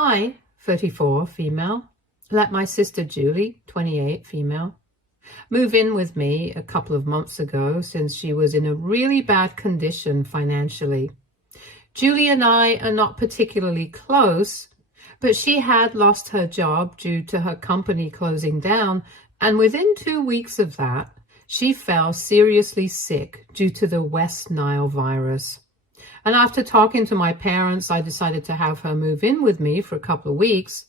I, 34, female, let my sister Julie, 28, female, move in with me a couple of months ago since she was in a really bad condition financially. Julie and I are not particularly close, but she had lost her job due to her company closing down, and within 2 weeks of that, she fell seriously sick due to the West Nile virus. And after talking to my parents, I decided to have her move in with me for a couple of weeks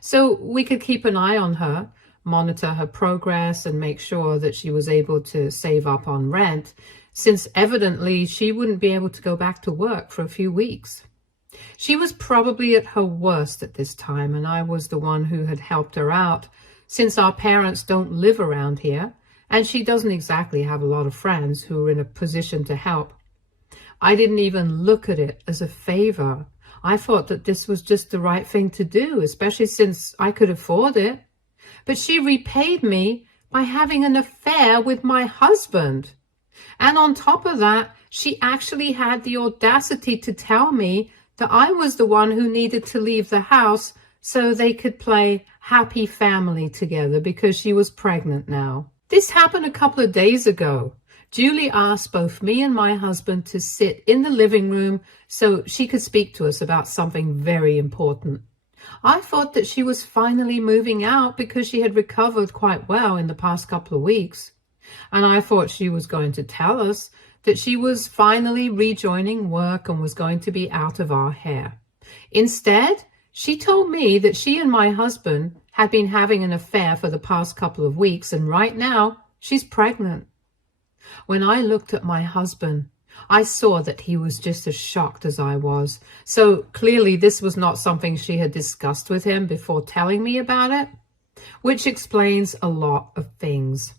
so we could keep an eye on her, monitor her progress, and make sure that she was able to save up on rent, since evidently she wouldn't be able to go back to work for a few weeks. She was probably at her worst at this time, and I was the one who had helped her out, since our parents don't live around here, and she doesn't exactly have a lot of friends who are in a position to help. I didn't even look at it as a favor. I thought that this was just the right thing to do, especially since I could afford it. But she repaid me by having an affair with my husband. And on top of that, she actually had the audacity to tell me that I was the one who needed to leave the house so they could play happy family together because she was pregnant now. This happened a couple of days ago. Julie asked both me and my husband to sit in the living room so she could speak to us about something very important. I thought that she was finally moving out because she had recovered quite well in the past couple of weeks. And I thought she was going to tell us that she was finally rejoining work and was going to be out of our hair. Instead, she told me that she and my husband had been having an affair for the past couple of weeks, and right now she's pregnant. When I looked at my husband, I saw that he was just as shocked as I was. So clearly this was not something she had discussed with him before telling me about it, which explains a lot of things.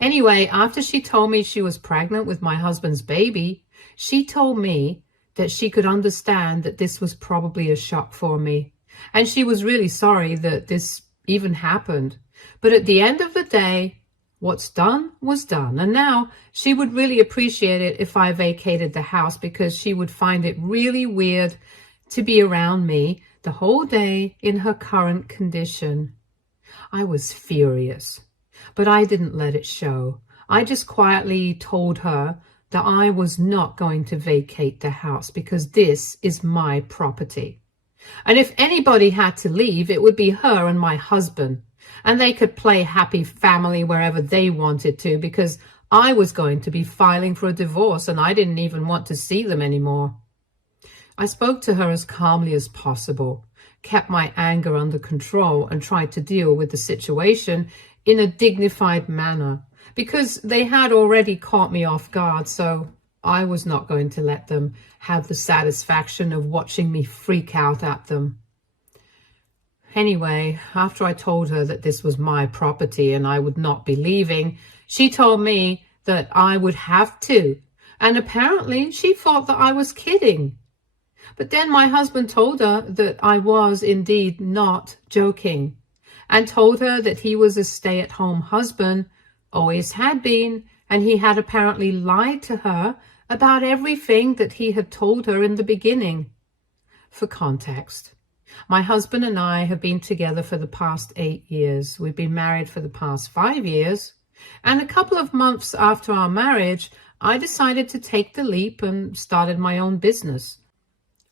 Anyway, after she told me she was pregnant with my husband's baby, she told me that she could understand that this was probably a shock for me. And she was really sorry that this even happened. But at the end of the day, what's done was done. And now she would really appreciate it if I vacated the house, because she would find it really weird to be around me the whole day in her current condition. I was furious, but I didn't let it show. I just quietly told her that I was not going to vacate the house because this is my property. And if anybody had to leave, it would be her and my husband. And they could play happy family wherever they wanted to, because I was going to be filing for a divorce and I didn't even want to see them anymore. I spoke to her as calmly as possible, kept my anger under control, and tried to deal with the situation in a dignified manner, because they had already caught me off guard, so I was not going to let them have the satisfaction of watching me freak out at them. Anyway, after I told her that this was my property and I would not be leaving, she told me that I would have to, and apparently she thought that I was kidding. But then my husband told her that I was indeed not joking, and told her that he was a stay-at-home husband, always had been, and he had apparently lied to her about everything that he had told her in the beginning. For context, my husband and I have been together for the past 8 years. We've been married for the past 5 years. And a couple of months after our marriage, I decided to take the leap and started my own business.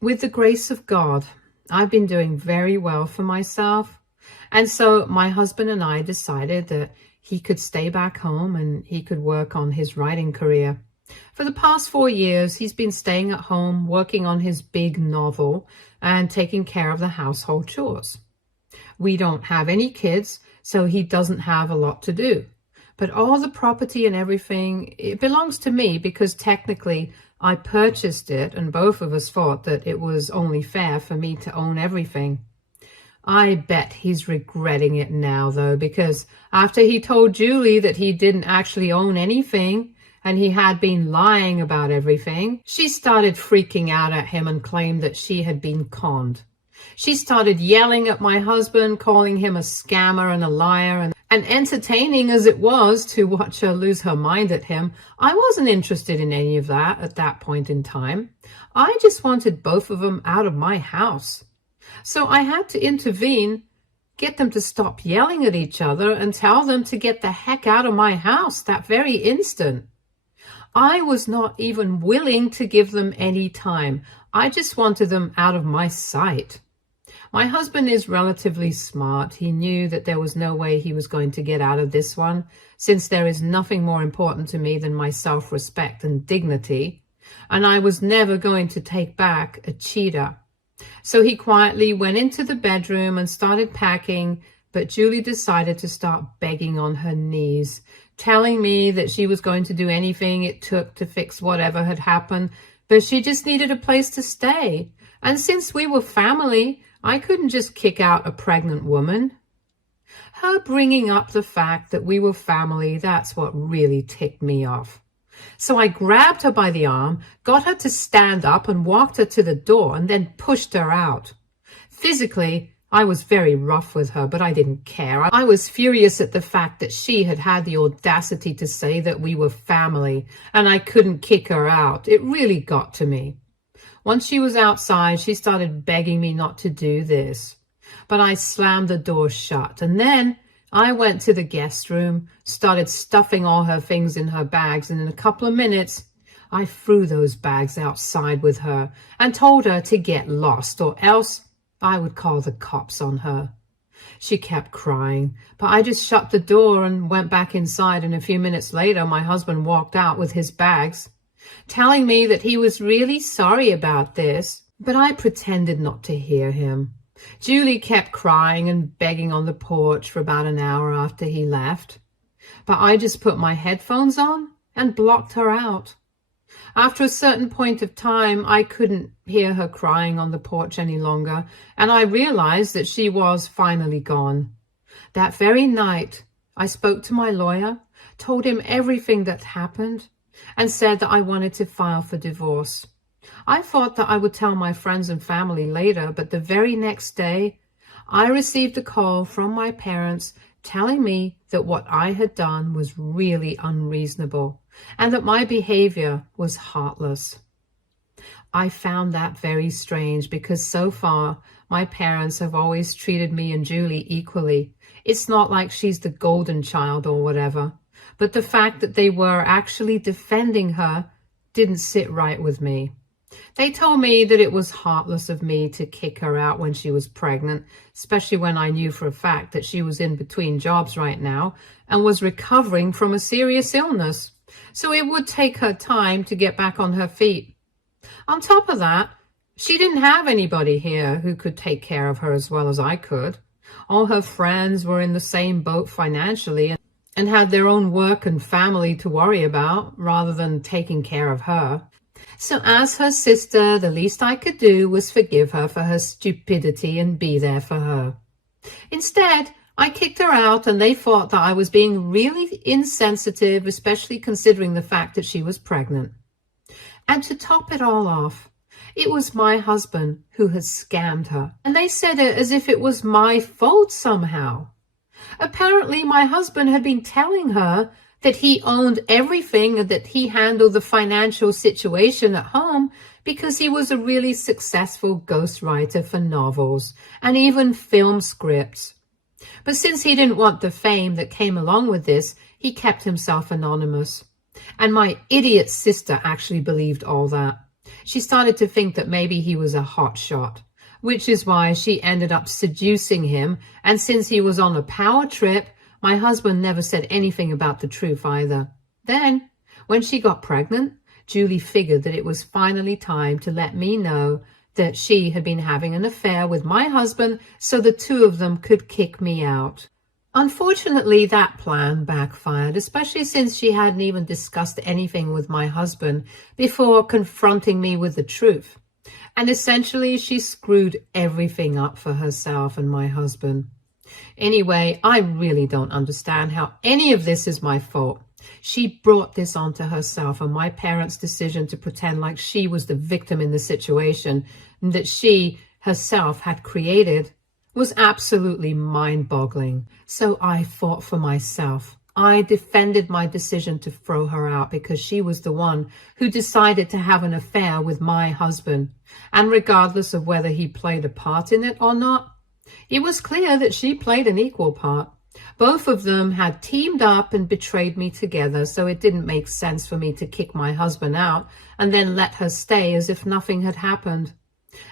With the grace of God, I've been doing very well for myself. And so my husband and I decided that he could stay back home and he could work on his writing career. For the past 4 years, he's been staying at home, working on his big novel and taking care of the household chores. We don't have any kids, so he doesn't have a lot to do. But all the property and everything, it belongs to me because technically I purchased it, and both of us thought that it was only fair for me to own everything. I bet he's regretting it now, though, because after he told Julie that he didn't actually own anything, and he had been lying about everything, she started freaking out at him and claimed that she had been conned. She started yelling at my husband, calling him a scammer and a liar, and entertaining as it was to watch her lose her mind at him, I wasn't interested in any of that at that point in time. I just wanted both of them out of my house. So I had to intervene, get them to stop yelling at each other, and tell them to get the heck out of my house that very instant. I was not even willing to give them any time. I just wanted them out of my sight. My husband is relatively smart. He knew that there was no way he was going to get out of this one, since there is nothing more important to me than my self-respect and dignity, and I was never going to take back a cheater. So he quietly went into the bedroom and started packing, but Julie decided to start begging on her knees, telling me that she was going to do anything it took to fix whatever had happened, but she just needed a place to stay. And since we were family, I couldn't just kick out a pregnant woman. Her bringing up the fact that we were family, that's what really ticked me off. So I grabbed her by the arm, got her to stand up and walked her to the door and then pushed her out. Physically, I was very rough with her, but I didn't care. I was furious at the fact that she had had the audacity to say that we were family and I couldn't kick her out. It really got to me. Once she was outside, she started begging me not to do this. But I slammed the door shut, and then I went to the guest room, started stuffing all her things in her bags, and in a couple of minutes, I threw those bags outside with her and told her to get lost, or else I would call the cops on her. She kept crying, but I just shut the door and went back inside, and a few minutes later, my husband walked out with his bags, telling me that he was really sorry about this, but I pretended not to hear him. Julie kept crying and begging on the porch for about an hour after he left, but I just put my headphones on and blocked her out. After a certain point of time, I couldn't hear her crying on the porch any longer, and I realized that she was finally gone. That very night, I spoke to my lawyer, told him everything that happened, and said that I wanted to file for divorce. I thought that I would tell my friends and family later, but the very next day, I received a call from my parents telling me that what I had done was really unreasonable and that my behavior was heartless. I found that very strange because so far, my parents have always treated me and Julie equally. It's not like she's the golden child or whatever. But the fact that they were actually defending her didn't sit right with me. They told me that it was heartless of me to kick her out when she was pregnant, especially when I knew for a fact that she was in between jobs right now and was recovering from a serious illness. So it would take her time to get back on her feet. On top of that, she didn't have anybody here who could take care of her as well as I could. All her friends were in the same boat financially and had their own work and family to worry about rather than taking care of her. So as her sister, the least I could do was forgive her for her stupidity and be there for her. Instead, I kicked her out and they thought that I was being really insensitive, especially considering the fact that she was pregnant. And to top it all off, it was my husband who had scammed her. And they said it as if it was my fault somehow. Apparently, my husband had been telling her that he owned everything and that he handled the financial situation at home because he was a really successful ghostwriter for novels and even film scripts. But since he didn't want the fame that came along with this, he kept himself anonymous. And my idiot sister actually believed all that. She started to think that maybe he was a hotshot, which is why she ended up seducing him. And since he was on a power trip, my husband never said anything about the truth either. Then, when she got pregnant, Julie figured that it was finally time to let me know that she had been having an affair with my husband so the two of them could kick me out. Unfortunately, that plan backfired, especially since she hadn't even discussed anything with my husband before confronting me with the truth. And essentially, she screwed everything up for herself and my husband. Anyway, I really don't understand how any of this is my fault. She brought this onto herself, and my parents' decision to pretend like she was the victim in the situation and that she herself had created was absolutely mind-boggling. So I fought for myself. I defended my decision to throw her out because she was the one who decided to have an affair with my husband. And regardless of whether he played a part in it or not, it was clear that she played an equal part. Both of them had teamed up and betrayed me together, so it didn't make sense for me to kick my husband out and then let her stay as if nothing had happened.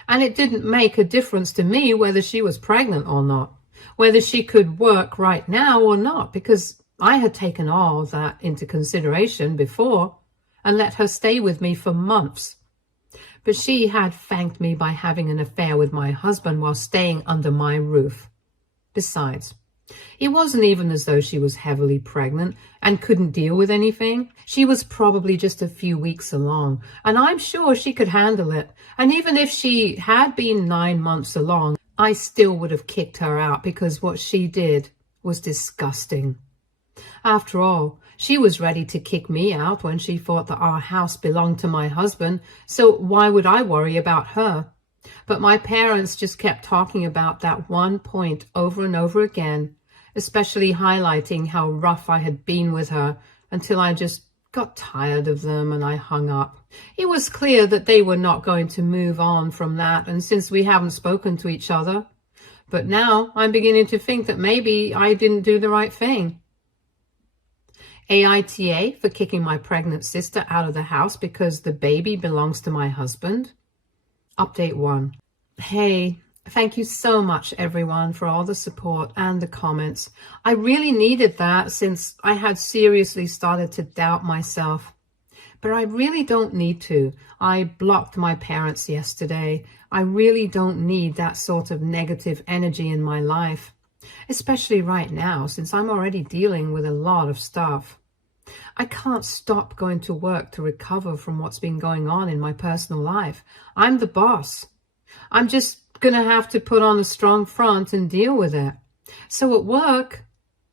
And it didn't make a difference to me whether she was pregnant or not, whether she could work right now or not, because I had taken all that into consideration before and let her stay with me for months. But she had thanked me by having an affair with my husband while staying under my roof. Besides, it wasn't even as though she was heavily pregnant and couldn't deal with anything. She was probably just a few weeks along, and I'm sure she could handle it. And even if she had been 9 months along, I still would have kicked her out because what she did was disgusting. After all, she was ready to kick me out when she thought that our house belonged to my husband, so why would I worry about her? But my parents just kept talking about that one point over and over again, especially highlighting how rough I had been with her, until I just got tired of them and I hung up. It was clear that they were not going to move on from that, and since we haven't spoken to each other. But now I'm beginning to think that maybe I didn't do the right thing. AITA for kicking my pregnant sister out of the house because the baby belongs to my husband. Update 1. Hey, thank you so much everyone for all the support and the comments. I really needed that since I had seriously started to doubt myself. But I really don't need to. I blocked my parents yesterday. I really don't need that sort of negative energy in my life, especially right now since I'm already dealing with a lot of stuff. I can't stop going to work to recover from what's been going on in my personal life. I'm the boss. I'm just going to have to put on a strong front and deal with it. So at work,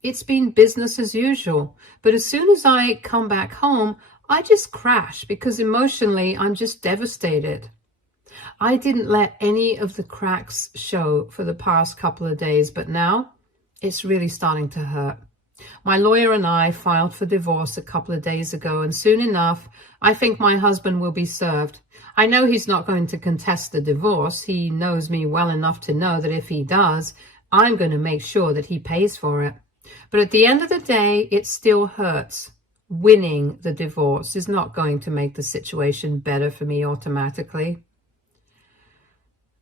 it's been business as usual. But as soon as I come back home, I just crash because emotionally I'm just devastated. I didn't let any of the cracks show for the past couple of days, but now it's really starting to hurt. My lawyer and I filed for divorce a couple of days ago, and soon enough, I think my husband will be served. I know he's not going to contest the divorce. He knows me well enough to know that if he does, I'm going to make sure that he pays for it. But at the end of the day, it still hurts. Winning the divorce is not going to make the situation better for me automatically.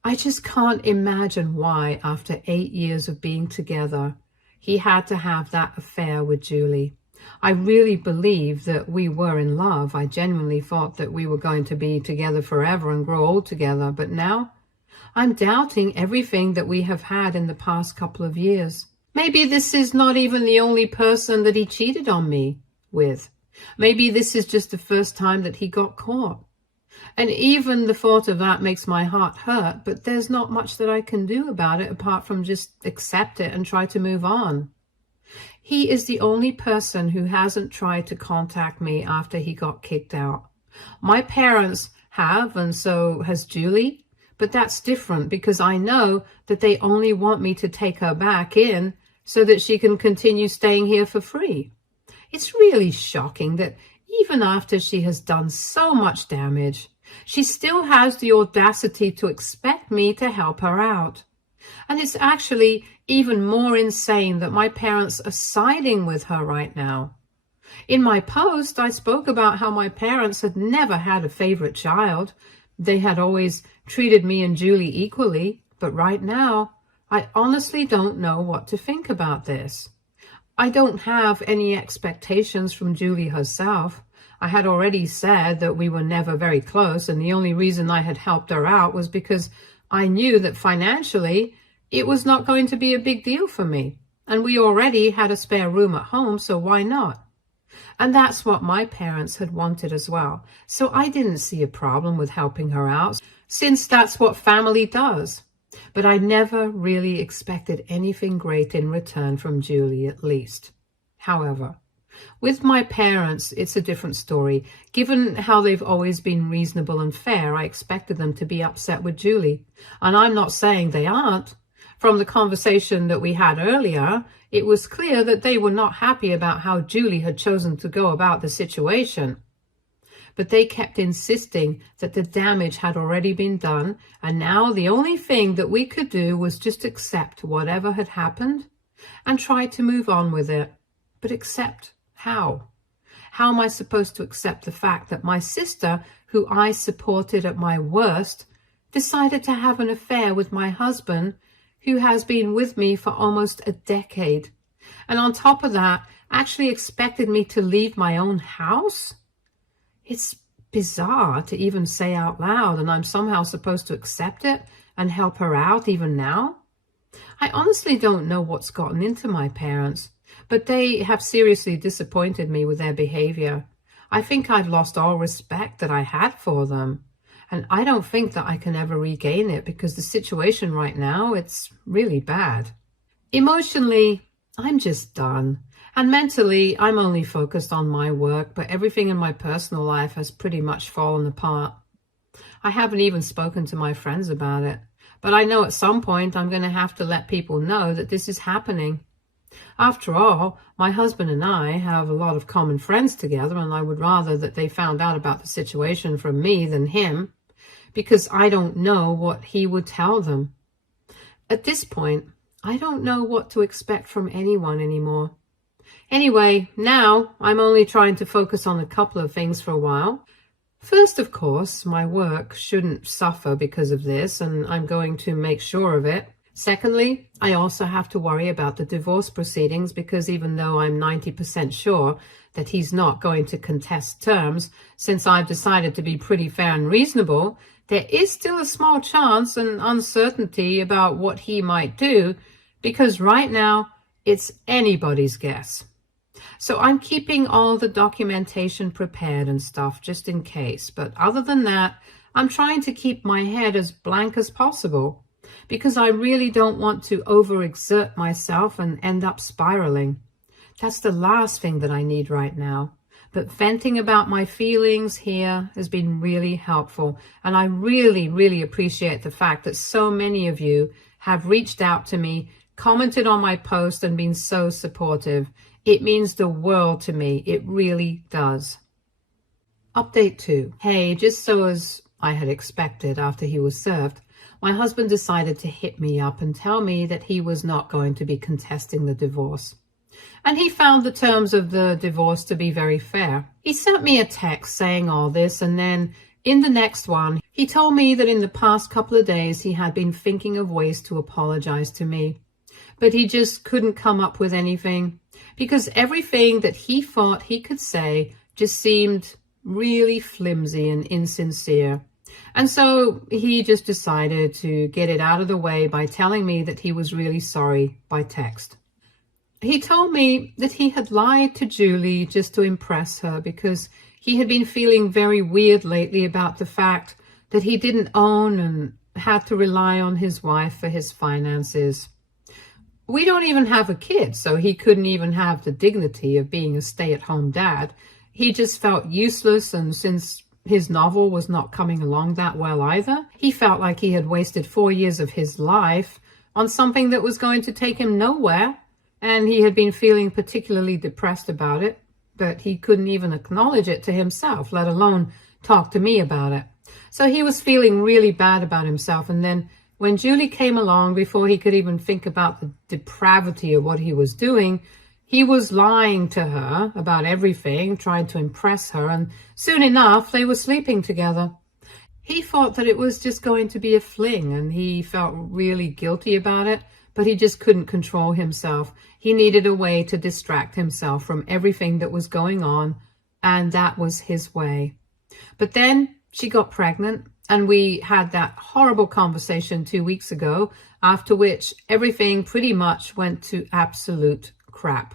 I just can't imagine why, after 8 years of being together, he had to have that affair with Julie. I really believe that we were in love. I genuinely thought that we were going to be together forever and grow old together. But now I'm doubting everything that we have had in the past couple of years. Maybe this is not even the only person that he cheated on me with. Maybe this is just the first time that he got caught. And even the thought of that makes my heart hurt, but there's not much that I can do about it apart from just accept it and try to move on. He is the only person who hasn't tried to contact me after he got kicked out. My parents have, and so has Julie, but that's different because I know that they only want me to take her back in so that she can continue staying here for free. It's really shocking that even after she has done so much damage, she still has the audacity to expect me to help her out. And it's actually even more insane that my parents are siding with her right now. In my post, I spoke about how my parents had never had a favorite child. They had always treated me and Julie equally, but right now, I honestly don't know what to think about this. I don't have any expectations from Julie herself. I had already said that we were never very close, and the only reason I had helped her out was because I knew that financially it was not going to be a big deal for me. And we already had a spare room at home, so why not? And that's what my parents had wanted as well. So I didn't see a problem with helping her out, since that's what family does. But I never really expected anything great in return from Julie, at least. However, with my parents, it's a different story. Given how they've always been reasonable and fair, I expected them to be upset with Julie. And I'm not saying they aren't. From the conversation that we had earlier, it was clear that they were not happy about how Julie had chosen to go about the situation. But they kept insisting that the damage had already been done, and now the only thing that we could do was just accept whatever had happened and try to move on with it. But accept how? How am I supposed to accept the fact that my sister, who I supported at my worst, decided to have an affair with my husband, who has been with me for almost a decade, and on top of that, actually expected me to leave my own house? It's bizarre to even say out loud, and I'm somehow supposed to accept it and help her out even now. I honestly don't know what's gotten into my parents, but they have seriously disappointed me with their behavior. I think I've lost all respect that I had for them. And I don't think that I can ever regain it because the situation right now, it's really bad. Emotionally, I'm just done. And mentally, I'm only focused on my work, but everything in my personal life has pretty much fallen apart. I haven't even spoken to my friends about it. But I know at some point I'm going to have to let people know that this is happening. After all, my husband and I have a lot of common friends together, and I would rather that they found out about the situation from me than him, because I don't know what he would tell them. At this point, I don't know what to expect from anyone anymore. Anyway, now I'm only trying to focus on a couple of things for a while. First, of course, my work shouldn't suffer because of this, and I'm going to make sure of it. Secondly, I also have to worry about the divorce proceedings because even though I'm 90% sure that he's not going to contest terms, since I've decided to be pretty fair and reasonable, there is still a small chance and uncertainty about what he might do because right now it's anybody's guess. So I'm keeping all the documentation prepared and stuff just in case. But other than that, I'm trying to keep my head as blank as possible because I really don't want to overexert myself and end up spiraling. That's the last thing that I need right now. But venting about my feelings here has been really helpful. And I really, really appreciate the fact that so many of you have reached out to me, commented on my post, and been so supportive. It means the world to me. It really does. Update 2. Hey, just so as I had expected after he was served, my husband decided to hit me up and tell me that he was not going to be contesting the divorce. And he found the terms of the divorce to be very fair. He sent me a text saying all this, and then in the next one, he told me that in the past couple of days he had been thinking of ways to apologize to me. But he just couldn't come up with anything because everything that he thought he could say just seemed really flimsy and insincere. And so he just decided to get it out of the way by telling me that he was really sorry by text. He told me that he had lied to Julie just to impress her because he had been feeling very weird lately about the fact that he didn't own and had to rely on his wife for his finances. We don't even have a kid, so he couldn't even have the dignity of being a stay-at-home dad. He just felt useless, and since his novel was not coming along that well either, he felt like he had wasted 4 years of his life on something that was going to take him nowhere, and he had been feeling particularly depressed about it, but he couldn't even acknowledge it to himself, let alone talk to me about it. So he was feeling really bad about himself, and then when Julie came along, before he could even think about the depravity of what he was doing, he was lying to her about everything, trying to impress her, and soon enough, they were sleeping together. He thought that it was just going to be a fling, and he felt really guilty about it, but he just couldn't control himself. He needed a way to distract himself from everything that was going on, and that was his way. But then she got pregnant, and we had that horrible conversation 2 weeks ago, after which everything pretty much went to absolute crap.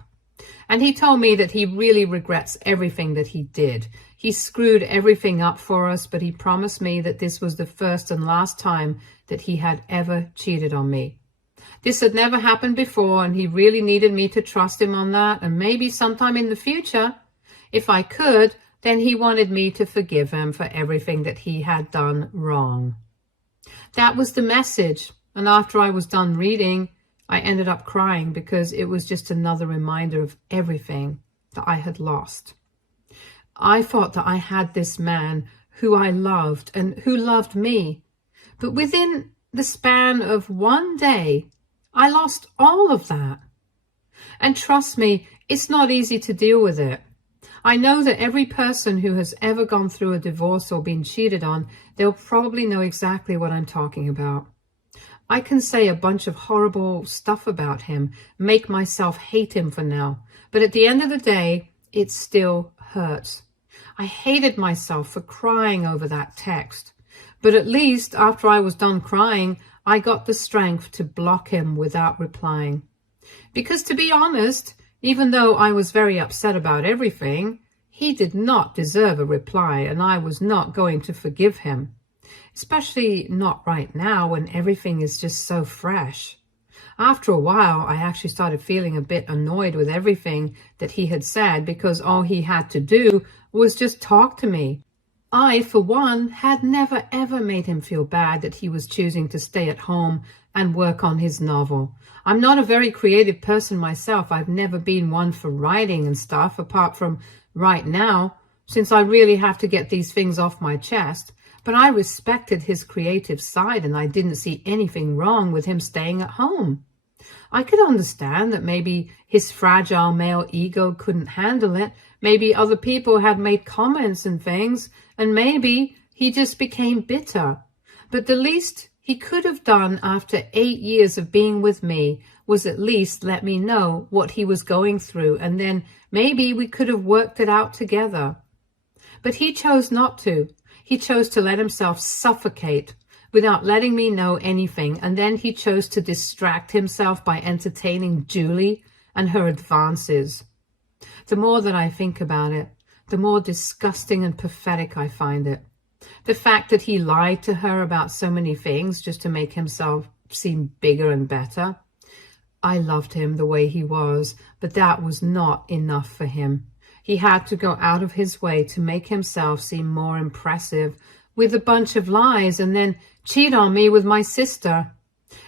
And he told me that he really regrets everything that he did. He screwed everything up for us, but he promised me that this was the first and last time that he had ever cheated on me. This had never happened before, and he really needed me to trust him on that, and maybe sometime in the future, if I could, then he wanted me to forgive him for everything that he had done wrong. That was the message, And after I was done reading, I ended up crying because it was just another reminder of everything that I had lost. I thought that I had this man who I loved and who loved me. But within the span of one day, I lost all of that. And trust me, it's not easy to deal with it. I know that every person who has ever gone through a divorce or been cheated on, they'll probably know exactly what I'm talking about. I can say a bunch of horrible stuff about him, make myself hate him for now, but at the end of the day, it still hurts. I hated myself for crying over that text, but at least after I was done crying, I got the strength to block him without replying. Because to be honest, even though I was very upset about everything, he did not deserve a reply, and I was not going to forgive him. Especially not right now when everything is just so fresh. After a while, I actually started feeling a bit annoyed with everything that he had said because all he had to do was just talk to me. I, for one, had never ever made him feel bad that he was choosing to stay at home and work on his novel. I'm not a very creative person myself. I've never been one for writing and stuff, apart from right now, since I really have to get these things off my chest. But I respected his creative side, and I didn't see anything wrong with him staying at home. I could understand that maybe his fragile male ego couldn't handle it. Maybe other people had made comments and things, and maybe he just became bitter. But the least he could have done after 8 years of being with me was at least let me know what he was going through, and then maybe we could have worked it out together. But he chose not to. He chose to let himself suffocate without letting me know anything, and then he chose to distract himself by entertaining Julie and her advances. The more that I think about it, the more disgusting and pathetic I find it. The fact that he lied to her about so many things just to make himself seem bigger and better. I loved him the way he was, but that was not enough for him. He had to go out of his way to make himself seem more impressive with a bunch of lies and then cheat on me with my sister.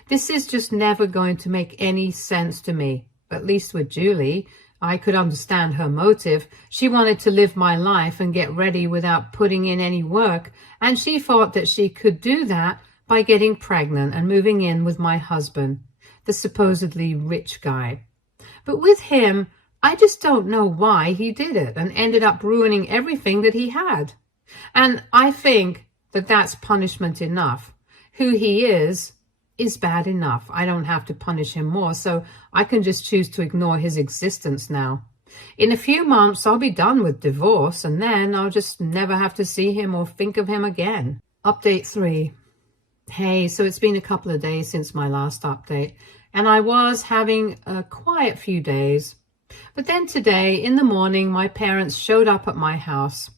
This is just never going to make any sense to me, at least with Julie. I could understand her motive. She wanted to live my life and get ready without putting in any work, and she thought that she could do that by getting pregnant and moving in with my husband, the supposedly rich guy. But with him, I just don't know why he did it and ended up ruining everything that he had. And I think that that's punishment enough. Who he is bad enough. I don't have to punish him more, so I can just choose to ignore his existence now. In a few months, I'll be done with divorce, and then I'll just never have to see him or think of him again. Update 3. Hey, so it's been a couple of days since my last update, and I was having a quiet few days. But then today, in the morning, my parents showed up at my house.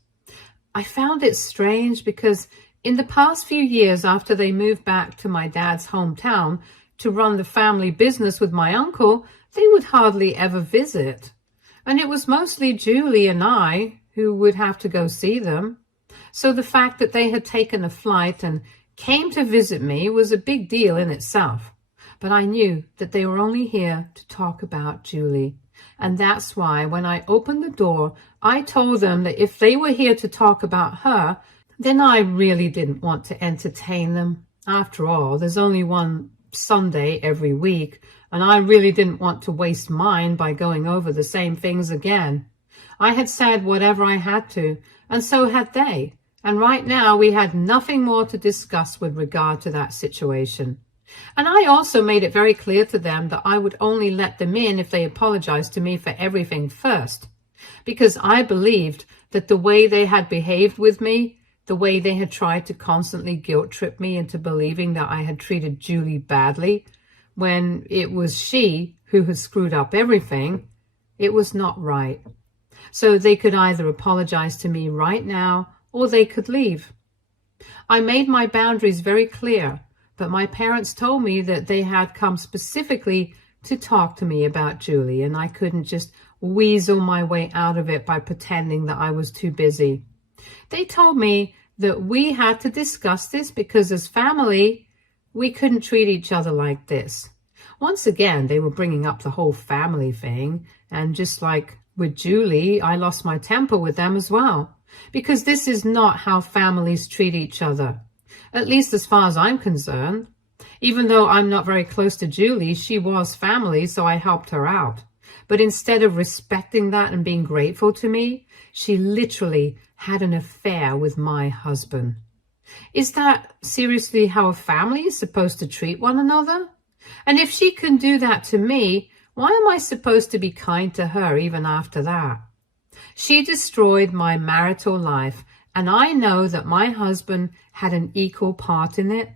I found it strange because in the past few years after they moved back to my dad's hometown to run the family business with my uncle, they would hardly ever visit. And it was mostly Julie and I who would have to go see them. So the fact that they had taken a flight and came to visit me was a big deal in itself. But I knew that they were only here to talk about Julie. And that's why when I opened the door, I told them that if they were here to talk about her, then I really didn't want to entertain them. After all, there's only one Sunday every week, and I really didn't want to waste mine by going over the same things again. I had said whatever I had to, and so had they. And right now we had nothing more to discuss with regard to that situation. And I also made it very clear to them that I would only let them in if they apologized to me for everything first, because I believed that the way they had behaved with me, the way they had tried to constantly guilt-trip me into believing that I had treated Julie badly, when it was she who had screwed up everything, it was not right. So they could either apologize to me right now, or they could leave. I made my boundaries very clear, but my parents told me that they had come specifically to talk to me about Julie, and I couldn't just weasel my way out of it by pretending that I was too busy. They told me that we had to discuss this because as family, We couldn't treat each other like this. Once again, they were bringing up the whole family thing, and just like with Julie, I lost my temper with them as well, because this is not how families treat each other, at least as far as I'm concerned. Even though I'm not very close to Julie, she was family, so I helped her out. But instead of respecting that and being grateful to me, she literally had an affair with my husband. Is that seriously how a family is supposed to treat one another? And if she can do that to me, why am I supposed to be kind to her even after that? She destroyed my marital life, and I know that my husband had an equal part in it,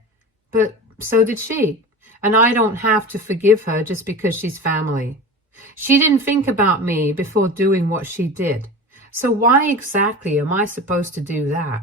but so did she. And I don't have to forgive her just because she's family. She didn't think about me before doing what she did. So why exactly am I supposed to do that?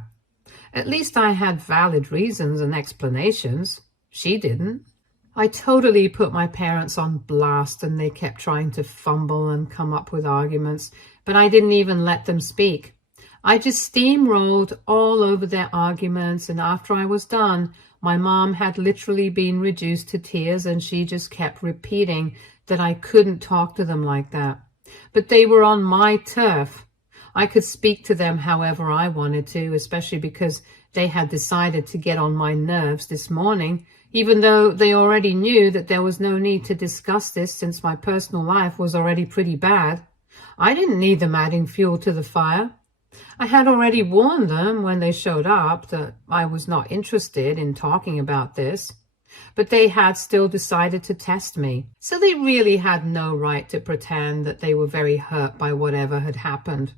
At least I had valid reasons and explanations. She didn't. I totally put my parents on blast, and they kept trying to fumble and come up with arguments, but I didn't even let them speak. I just steamrolled all over their arguments, and after I was done, my mom had literally been reduced to tears, and she just kept repeating that I couldn't talk to them like that. But they were on my turf. I could speak to them however I wanted to, especially because they had decided to get on my nerves this morning, even though they already knew that there was no need to discuss this since my personal life was already pretty bad. I didn't need them adding fuel to the fire. I had already warned them when they showed up that I was not interested in talking about this, but they had still decided to test me. So they really had no right to pretend that they were very hurt by whatever had happened.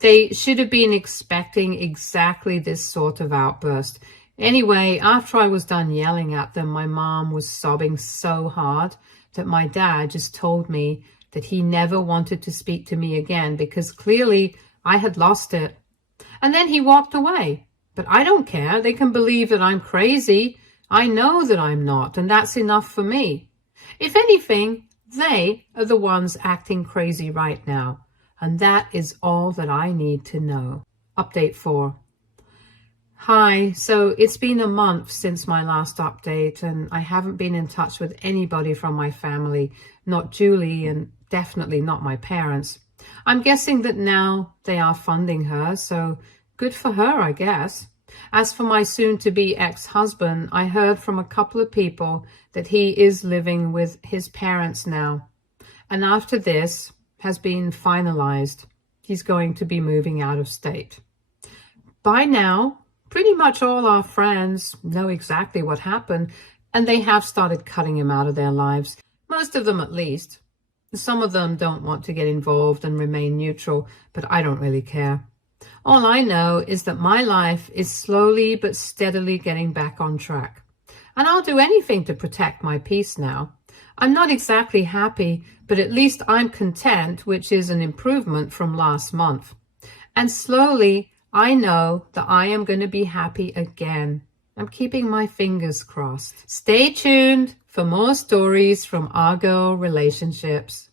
They should have been expecting exactly this sort of outburst. Anyway, after I was done yelling at them, my mom was sobbing so hard that my dad just told me that he never wanted to speak to me again because clearly I had lost it. And then he walked away. But I don't care. They can believe that I'm crazy. I know that I'm not, and that's enough for me. If anything, they are the ones acting crazy right now. And that is all that I need to know. Update 4. Hi, so it's been a month since my last update, and I haven't been in touch with anybody from my family, not Julie, and definitely not my parents. I'm guessing that now they are funding her, so good for her, I guess. As for my soon-to-be ex-husband, I heard from a couple of people that he is living with his parents now. And after this has been finalized, he's going to be moving out of state. By now, pretty much all our friends know exactly what happened, and they have started cutting him out of their lives. Most of them, at least. Some of them don't want to get involved and remain neutral, but I don't really care. All I know is that my life is slowly but steadily getting back on track. And I'll do anything to protect my peace now. I'm not exactly happy, but at least I'm content, which is an improvement from last month. And slowly, I know that I am going to be happy again. I'm keeping my fingers crossed. Stay tuned for more stories from our girl relationships.